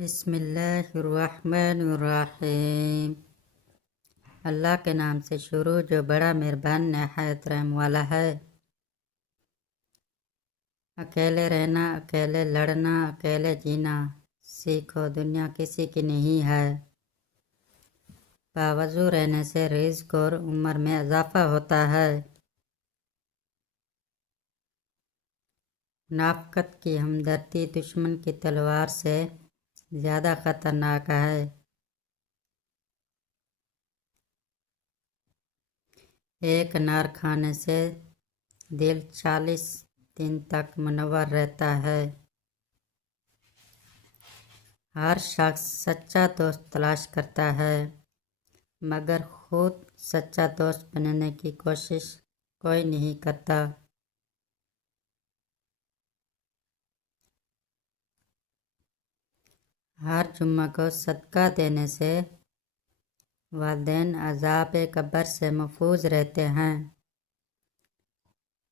بسم اللہ الرحمن الرحیم۔ اللہ کے نام سے شروع جو بڑا مہربان نہایت رحم والا ہے۔ اکیلے رہنا، اکیلے لڑنا، اکیلے جینا سیکھو، دنیا کسی کی نہیں ہے۔ باوضو رہنے سے رزق اور عمر میں اضافہ ہوتا ہے۔ منافقت کی ہمدردی دشمن کی تلوار سے زیادہ خطرناک ہے۔ ایک انار کھانے سے دل 40 دن تک منور رہتا ہے۔ ہر شخص سچا دوست تلاش کرتا ہے مگر خود سچا دوست بننے کی کوشش کوئی نہیں کرتا۔ ہر جمعہ کو صدقہ دینے سے والدین عذاب قبر سے محفوظ رہتے ہیں۔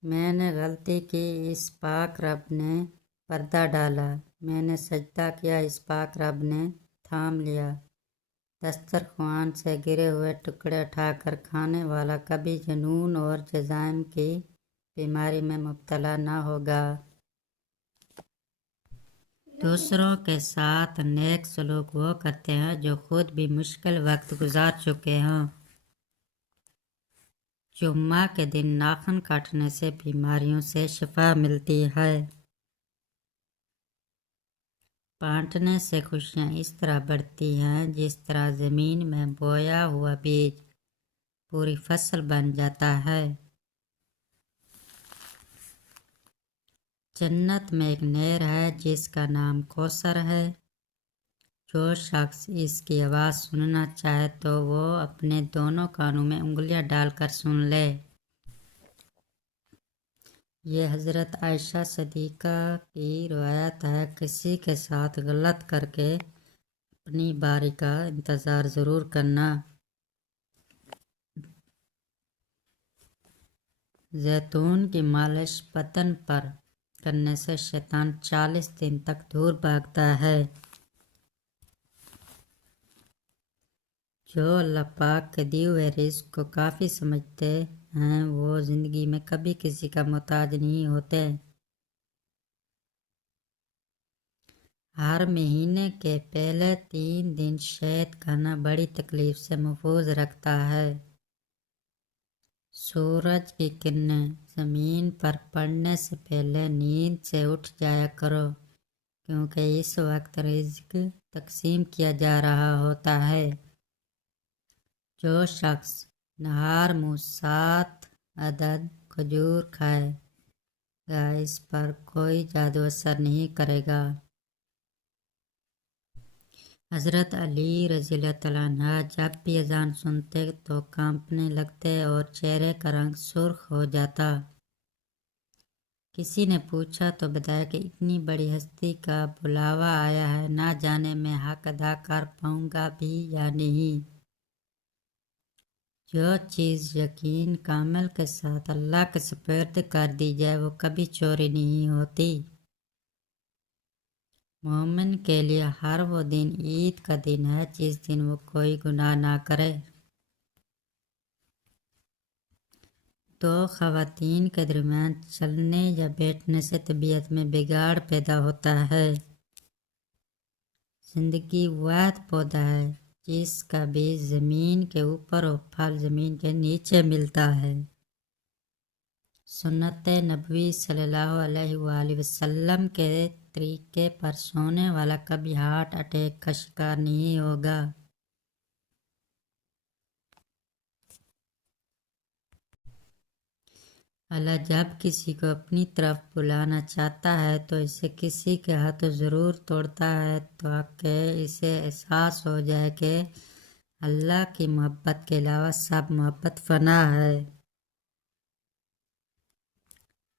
میں نے غلطی کی، اس پاک رب نے پردہ ڈالا، میں نے سجدہ کیا، اس پاک رب نے تھام لیا۔ دسترخوان سے گرے ہوئے ٹکڑے اٹھا کر کھانے والا کبھی جنون اور جذام کی بیماری میں مبتلا نہ ہوگا۔ دوسروں کے ساتھ نیک سلوک وہ کرتے ہیں جو خود بھی مشکل وقت گزار چکے ہوں۔ جمعہ کے دن ناخن کاٹنے سے بیماریوں سے شفا ملتی ہے۔ بانٹنے سے خوشیاں اس طرح بڑھتی ہیں جس طرح زمین میں بویا ہوا بیج پوری فصل بن جاتا ہے۔ جنت میں ایک نہر ہے جس کا نام کوثر ہے۔ جو شخص اس کی آواز سننا چاہے تو وہ اپنے دونوں کانوں میں انگلیاں ڈال کر سن لے۔ یہ حضرت عائشہ صدیقہ کی روایت ہے۔ کسی کے ساتھ غلط کر کے اپنی باری کا انتظار ضرور کرنا۔ زیتون کی مالش بدن پر کرنے سے شیطان 40 دن تک دور بھاگتا ہے۔ جو اللہ پاک کے دیے ہوئے رزق کو کافی سمجھتے ہیں وہ زندگی میں کبھی کسی کا محتاج نہیں ہوتے۔ ہر مہینے کے پہلے 3 دن شہد کھانا بڑی تکلیف سے محفوظ رکھتا ہے۔ سورج کی کرنیں زمین پر پڑنے سے پہلے نیند سے اٹھ جایا کرو کیونکہ اس وقت رزق تقسیم کیا جا رہا ہوتا ہے۔ جو شخص نہار منہ 7 عدد کھجور کھائے گا اس پر کوئی جادو اثر نہیں کرے گا۔ حضرت علی رضی اللہ تعالیٰ عنہ جب بھی اذان سنتے تو کانپنے لگتے اور چہرے کا رنگ سرخ ہو جاتا۔ کسی نے پوچھا تو بتایا کہ اتنی بڑی ہستی کا بلاوا آیا ہے، نہ جانے میں حق ادا کر پاؤں گا بھی یا نہیں۔ جو چیز یقین کامل کے ساتھ اللہ کے سپرد کر دی جائے وہ کبھی چوری نہیں ہوتی۔ مومن کے لیے ہر وہ دن عید کا دن ہے جس دن وہ کوئی گناہ نہ کرے۔ 2 خواتین کے درمیان چلنے یا بیٹھنے سے طبیعت میں بگاڑ پیدا ہوتا ہے۔ زندگی واحد پودا ہے جس کا بیج زمین کے اوپر اور پھل زمین کے نیچے ملتا ہے۔ سنت نبوی صلی اللہ علیہ وآلہ وسلم کے طریقے پر سونے والا کبھی ہارٹ اٹیک کا شکار نہیں ہوگا۔ اللہ جب کسی کو اپنی طرف بلانا چاہتا ہے تو اسے کسی کے ہاتھوں ضرور توڑتا ہے تاکہ اسے احساس ہو جائے کہ اللہ کی محبت کے علاوہ سب محبت فنا ہے۔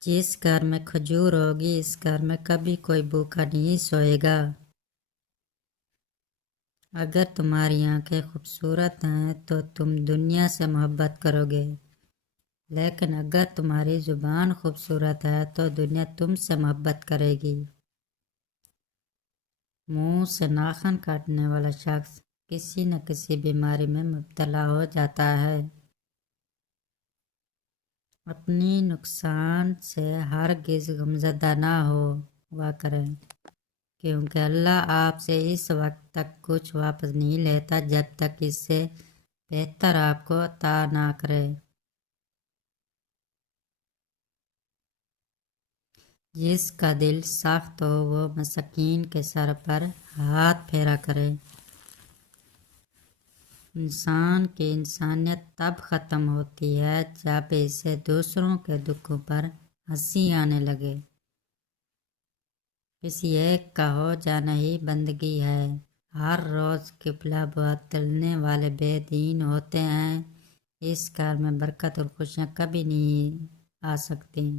جس گھر میں کھجور ہوگی اس گھر میں کبھی کوئی بھوکا نہیں سوئے گا۔ اگر تمہاری آنکھیں خوبصورت ہیں تو تم دنیا سے محبت کرو گے، لیکن اگر تمہاری زبان خوبصورت ہے تو دنیا تم سے محبت کرے گی۔ منہ سے ناخن کاٹنے والا شخص کسی نہ کسی بیماری میں مبتلا ہو جاتا ہے۔ اپنی نقصان سے ہرگز غمزدہ نہ ہوا کریں، کیونکہ اللہ آپ سے اس وقت تک کچھ واپس نہیں لیتا جب تک اس سے بہتر آپ کو عطا نہ کرے۔ جس کا دل سخت ہو وہ مسکین کے سر پر ہاتھ پھیرا کرے۔ انسان کی انسانیت تب ختم ہوتی ہے جب اسے دوسروں کے دکھوں پر ہنسی آنے لگے۔ کسی ایک کا ہو جانا ہی بندگی ہے۔ ہر روز قبلہ بدلنے والے بے دین ہوتے ہیں، اس گھر میں برکت اور خوشیاں کبھی نہیں آ سکتی۔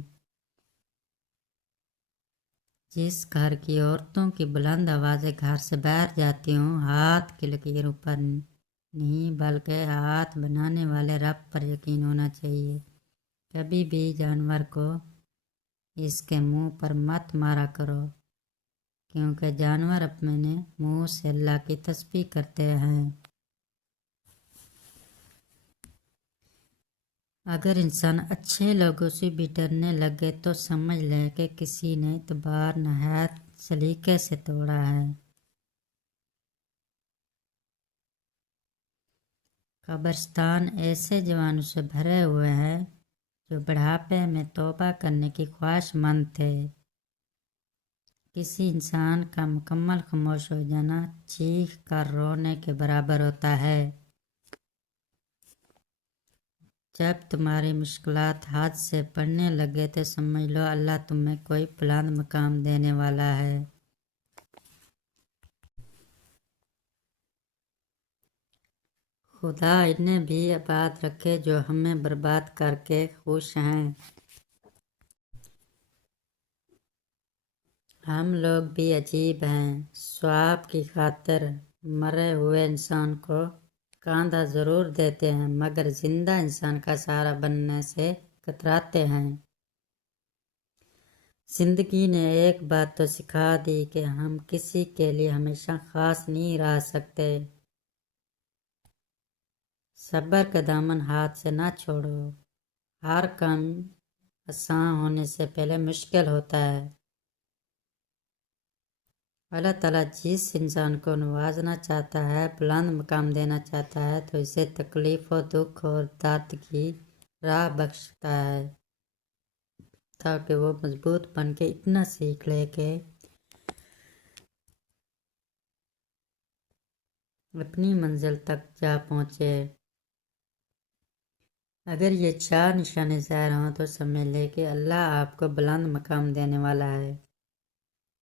جس گھر کی عورتوں کی بلند آوازیں گھر سے باہر جاتی ہوں، ہاتھ کی لکیروں پر نہیں بلکہ ہاتھ بنانے والے رب پر یقین ہونا چاہیے۔ کبھی بھی جانور کو اس کے منہ پر مت مارا کرو، کیونکہ جانور اپنے منہ سے اللہ کی تسبیح کرتے ہیں۔ اگر انسان اچھے لوگوں سے بھی ڈرنے لگے تو سمجھ لے کہ کسی نے اعتبار نہایت سلیقے سے توڑا ہے۔ قبرستان ایسے جوانوں سے بھرے ہوئے ہیں جو بڑھاپے میں توبہ کرنے کی خواہش مند تھے۔ کسی انسان کا مکمل خاموش ہو جانا چیخ کر رونے کے برابر ہوتا ہے۔ جب تمہاری مشکلات حد سے بڑھنے لگے تو سمجھ لو اللہ تمہیں کوئی بلند مقام دینے والا ہے۔ خدا انہیں بھی آباد رکھے جو ہمیں برباد کر کے خوش ہیں۔ ہم لوگ بھی عجیب ہیں، ثواب کی خاطر مرے ہوئے انسان کو کاندھا ضرور دیتے ہیں مگر زندہ انسان کا سہارا بننے سے کتراتے ہیں۔ زندگی نے ایک بات تو سکھا دی کہ ہم کسی کے لیے ہمیشہ خاص نہیں رہ سکتے۔ صبر کا دامن ہاتھ سے نہ چھوڑو۔ ہر کام آسان ہونے سے پہلے مشکل ہوتا ہے۔ اللہ تعالیٰ جس انسان کو نوازنا چاہتا ہے، بلند مقام دینا چاہتا ہے تو اسے تکلیف و دکھ اور درد کی راہ بخشتا ہے تاکہ وہ مضبوط بن کے اتنا سیکھ لے کہ اپنی منزل تک جا پہنچے۔ اگر یہ 4 نشانے ظاہر ہوں تو سمجھ لے کہ اللہ آپ کو بلند مقام دینے والا ہے۔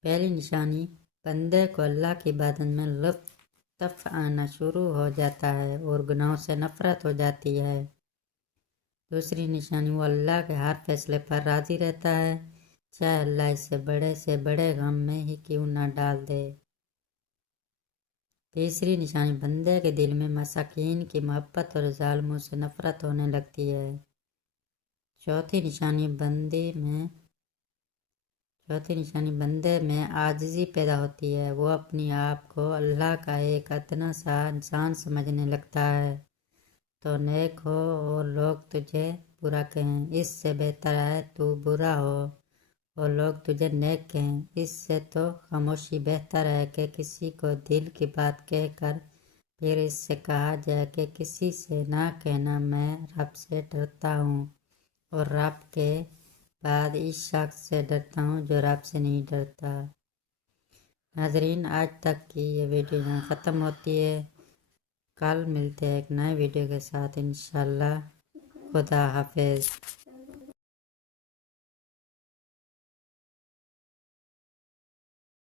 پہلی نشانی، بندے کو اللہ کی عبادت میں لطف آنا شروع ہو جاتا ہے اور گناہوں سے نفرت ہو جاتی ہے۔ دوسری نشانی، وہ اللہ کے ہر فیصلے پر راضی رہتا ہے، چاہے اللہ اسے بڑے سے بڑے غم میں ہی کیوں نہ ڈال دے۔ تیسری نشانی، بندے کے دل میں مساکین کی محبت اور ظالموں سے نفرت ہونے لگتی ہے۔ چوتھی نشانی، بندے میں عاجزی پیدا ہوتی ہے، وہ اپنی آپ کو اللہ کا ایک ادنا سا انسان سمجھنے لگتا ہے۔ تو نیک ہو اور لوگ تجھے برا کہیں، اس سے بہتر ہے تو برا ہو اور لوگ تجھے نیک کہیں، اس سے تو خاموشی بہتر ہے کہ کسی کو دل کی بات کہہ کر پھر اس سے کہا جائے کہ کسی سے نہ کہنا میں رب سے ڈرتا ہوں اور رب کے بعد اس شخص سے ڈرتا ہوں جو رب سے نہیں ڈرتا۔ ناظرین، آج تک کی یہ ویڈیو یہاں ختم ہوتی ہے۔ کل ملتے ہیں ایک نئے ویڈیو کے ساتھ انشاءاللہ۔ خدا حافظ۔